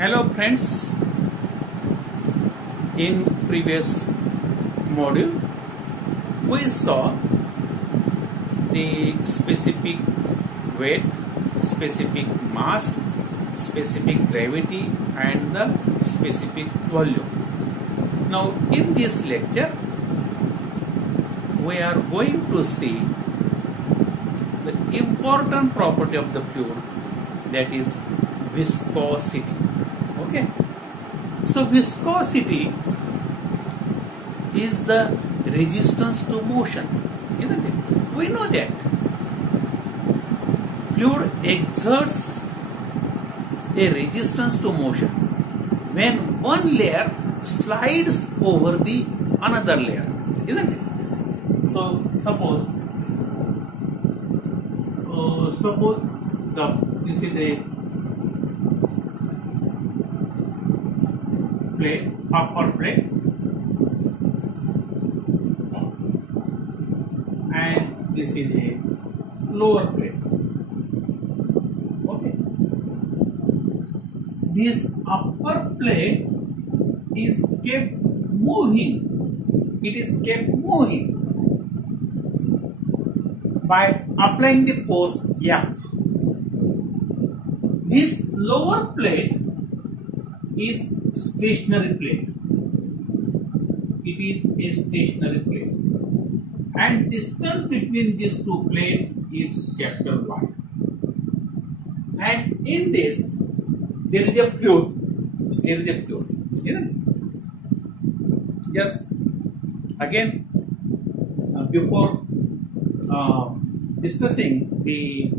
Hello friends, in previous module we saw the specific weight, specific mass, specific gravity and the specific volume. Now in this lecture we are going to see the important property of the fluid, that is viscosity. Okay, so viscosity is the resistance to motion, isn't it? We know that fluid exerts a resistance to motion when one layer slides over the another layer, isn't it? So suppose this is a plate, upper plate, and this is a lower plate. Okay, this upper plate is kept moving. It is kept moving by applying the force F. This lower plate is stationary plate. It is a stationary plate, and distance between these two plates is capital Y. And in this there is a fluid. There is a fluid. Isn't it? Just again before discussing the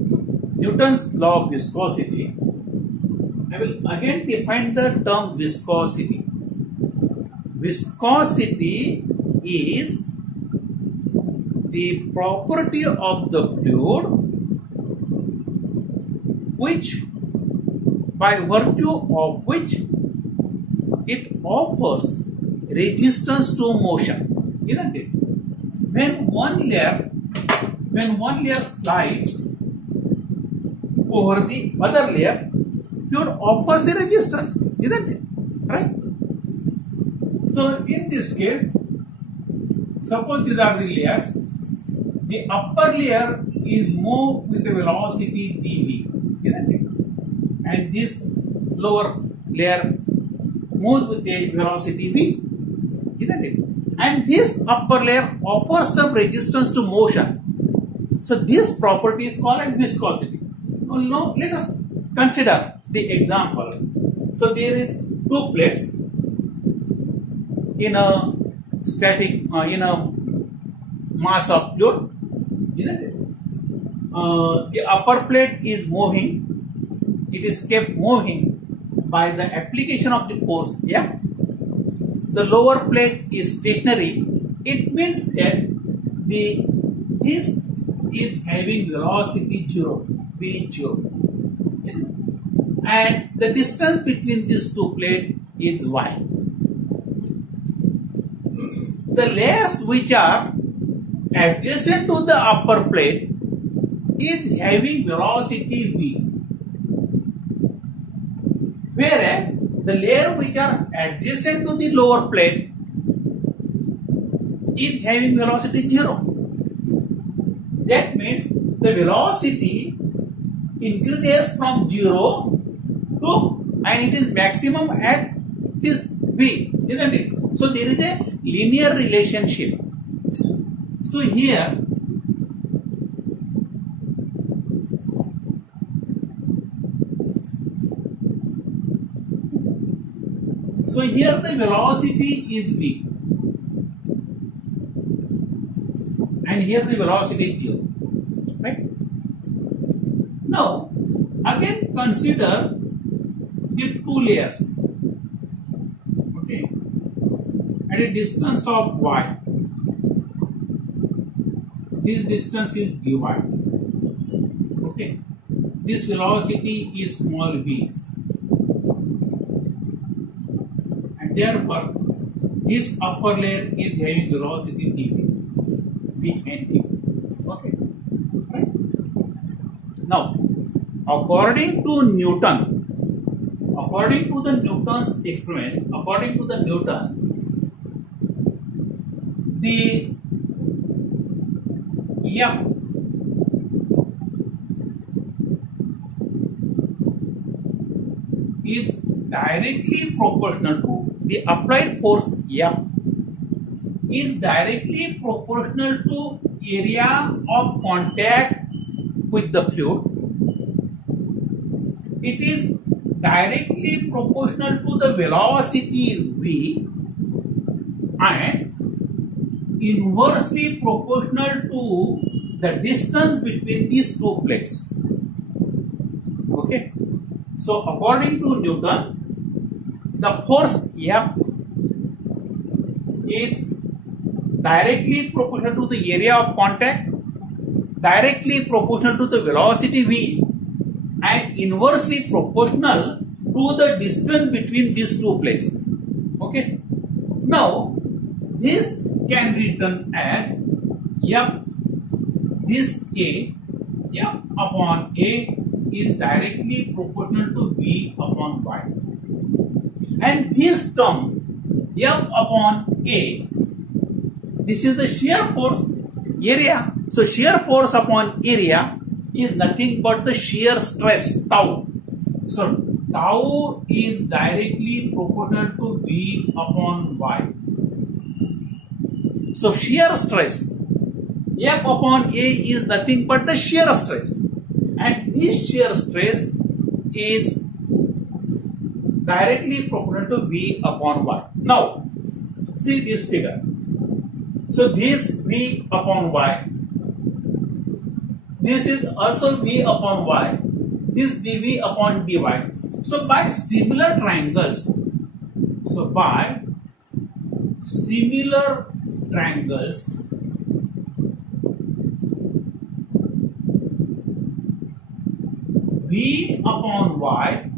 Newton's law of viscosity, I will again define the term viscosity. Viscosity is the property of the fluid which, by virtue of which it offers resistance to motion, isn't it? When one layer slides over the other layer, fluid offers a resistance, isn't it? Right? So in this case, suppose these are the layers. The upper layer is moved with a velocity dv, isn't it? And this lower layer moves with a velocity v, isn't it? And this upper layer offers some resistance to motion. So this property is called as viscosity. Now let us consider the example. So there is two plates in a static, in a mass of fluid, isn't it? The upper plate is moving. It is kept moving by the application of the force F. The lower plate is stationary. It means that this is having velocity 0, v 0. And the distance between these two plates is y. The layers which are adjacent to the upper plate is having velocity v, whereas the layer which are adjacent to the lower plate is having velocity 0. That means the velocity increases from 0 to, and it is maximum at this v, isn't it? So there is a linear relationship. So here the velocity is v, and here the velocity is 0, right? Now again consider the two layers, okay, at a distance of y. This distance is dy, okay. This velocity is small v, and therefore this upper layer is having velocity dv, v and dv, okay, right? Now according to Newton, according to the Newton's experiment, according to the Newton, the F is directly proportional to the applied force F is directly proportional to area of contact with the fluid. It is directly proportional to the velocity v and inversely proportional to the distance between these two plates. Okay. So according to Newton, the force F is directly proportional to the area of contact, directly proportional to the velocity v, and inversely proportional to the distance between these two plates. Okay. Now, this can be written as F, this A, F upon A is directly proportional to V upon Y. And this term, F upon A, this is the shear force area. So, shear force upon area is nothing but the shear stress, tau. So, tau is directly proportional to V upon Y. So, shear stress, F upon A is nothing but the shear stress. And this shear stress is directly proportional to V upon Y. Now, see this figure. So, this V upon Y, this is also V upon Y, this dV upon dy. So, by similar triangles, V upon Y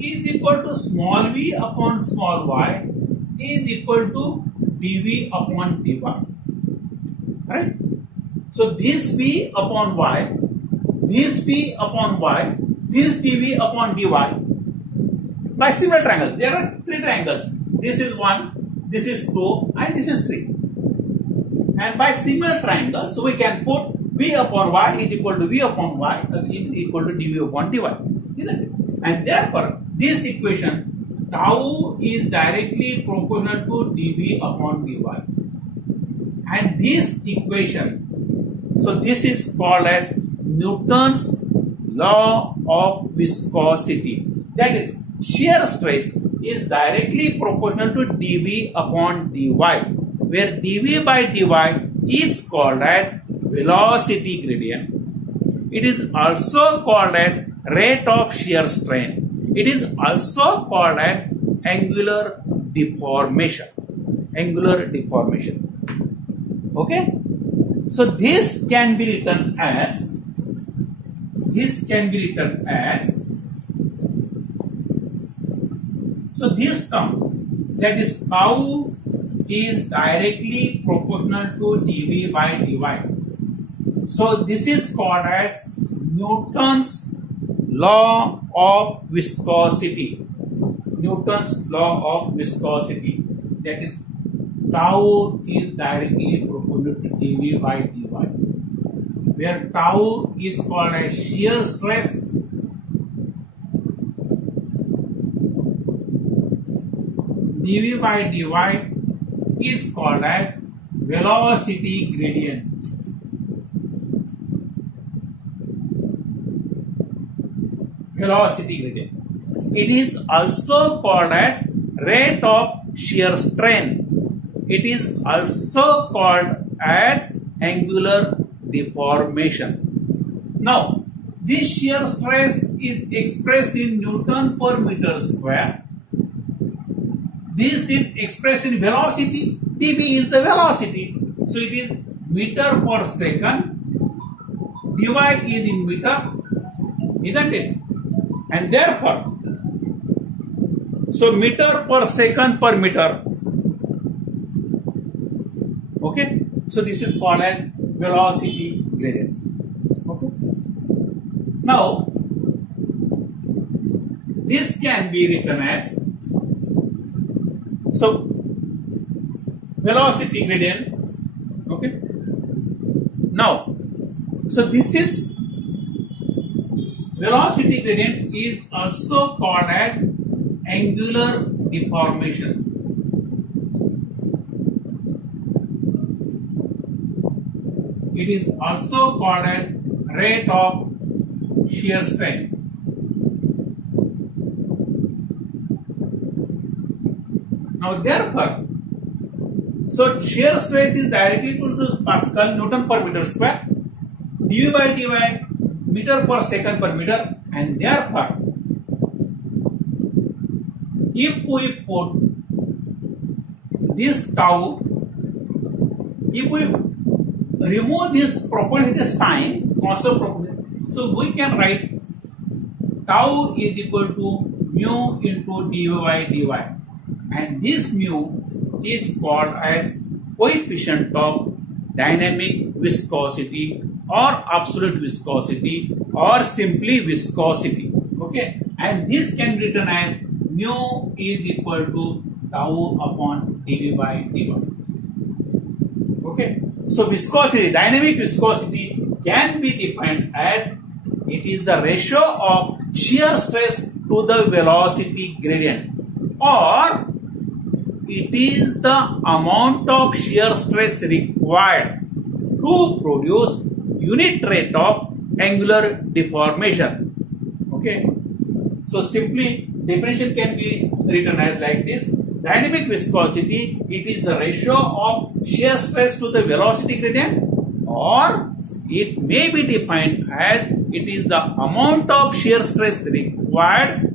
is equal to small v upon small y is equal to dv upon dy. Right? So, this v upon y, this v upon y, this dv upon dy by similar triangles. There are three triangles. This is 1, this is 2, and this is 3. And by similar triangles, so we can put v upon y is equal to v upon y is equal to dv upon dy. Isn't it? And therefore, this equation tau is directly proportional to dv upon dy. And this equation, so this is called as Newton's law of viscosity. That is, shear stress is directly proportional to dv upon dy, where dv by dy is called as velocity gradient. It is also called as rate of shear strain. It is also called as angular deformation. Angular deformation. Okay? So this can be written as, so this term, that is tau is directly proportional to dv by dy. So this is called as Newton's law of viscosity. Newton's law of viscosity. That is, tau is directly proportional to dv by dy, where tau is called as shear stress, dv by dy is called as velocity gradient. Velocity gradient. It is also called as rate of shear strain. It is also called as angular deformation. Now, this shear stress is expressed in Newton per meter square. This is expressed in velocity. dv is the velocity. So, it is meter per second. dy is in meter. Isn't it? And therefore, so meter per second per meter. Okay. So this is called as velocity gradient. Okay. Now, this can be written as, so velocity gradient. Okay. Now, so this is velocity gradient is also called as angular deformation. It is also called as rate of shear strength. Now therefore, so shear stress is directly equal to Pascal Newton per meter square, dV by dy meter per second per meter, and therefore, if we put this tau, if we remove this proportionality sign, constant proportionality, so we can write tau is equal to mu into dV by dy, and this mu is called as coefficient of dynamic viscosity or absolute viscosity or simply viscosity. Okay, and this can be written as mu is equal to tau upon dV by dy. Okay, so viscosity, dynamic viscosity can be defined as it is the ratio of shear stress to the velocity gradient, or it is the amount of shear stress required to produce unit rate of angular deformation. Okay, so simply definition can be written as like this: dynamic viscosity, it is the ratio of shear stress to the velocity gradient, or it may be defined as it is the amount of shear stress required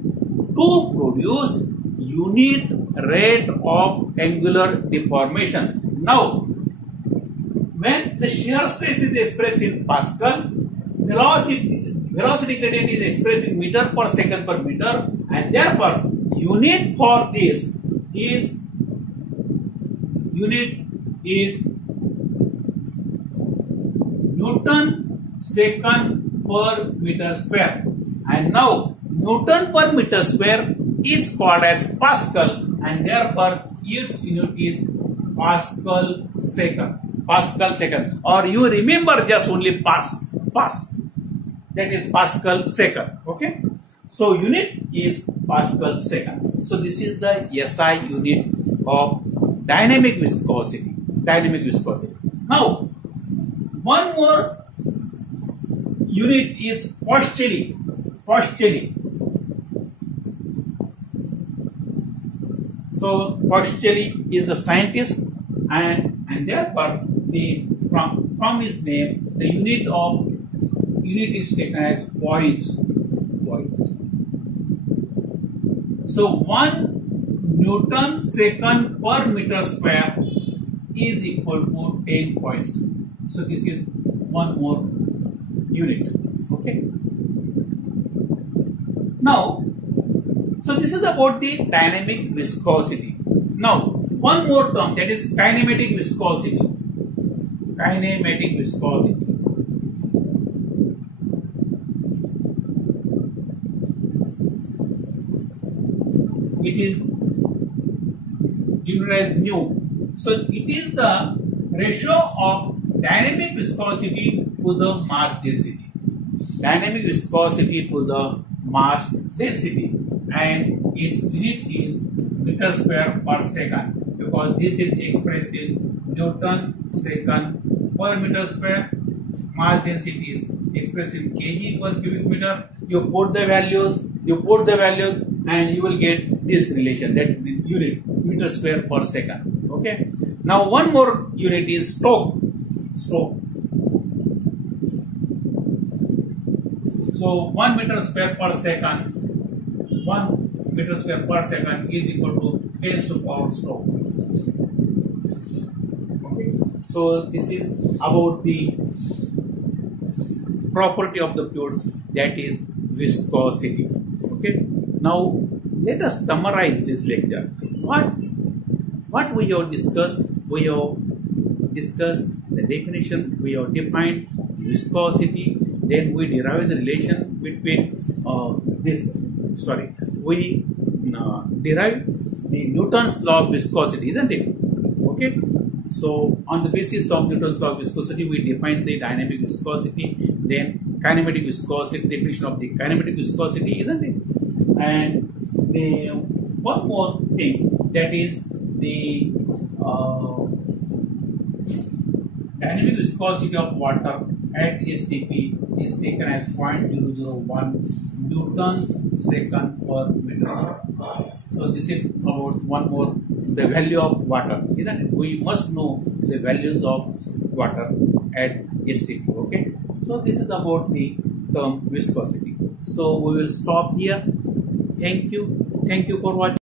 to produce unit rate of angular deformation. Now, when the shear stress is expressed in Pascal, velocity gradient is expressed in meter per second per meter, and therefore unit for this is Newton second per meter square, and now Newton per meter square is called as Pascal, and therefore its unit is Pascal second. Pascal second, or you remember just only pas, that is Pascal second. Okay, so unit is Pascal second. So this is the SI unit of dynamic viscosity. Now, one more unit is Paschali. So Paschali is the scientist, and therefore from his name the unit is taken as Voids. So 1 Newton second per meter square is equal to 10 points. So this is one more unit. Okay. Now, so this is about the dynamic viscosity. Now, one more term, that is kinematic viscosity. It is denoted as nu. So it is the ratio of dynamic viscosity to the mass density. And its unit is meter square per second, because this is expressed in Newton second per meter square. Mass density is expressed in kg per cubic meter. You put the values, and you will get this relation, that unit meter square per second. Okay. Now one more unit is Stokes. So 1 meter square per second. 1 meter square per second is equal to 10 to the power Stokes. Okay. So this is about the property of the fluid, that is viscosity. Okay. Now let us summarize this lecture. What we have discussed? We have discussed the definition. We have defined viscosity. Then we derive the relation between we derive the Newton's law of viscosity, isn't it? Okay. So on the basis of Newton's law of viscosity, we define the dynamic viscosity, then kinematic viscosity, definition of the kinematic viscosity, isn't it? And the one more thing, that is the dynamic viscosity of water at STP is taken as 0.001 Newton second per meter square. So this is about one more, the value of water, isn't it? We must know the values of water at STP. Okay. So this is about the term viscosity. So we will stop here. Thank you for watching.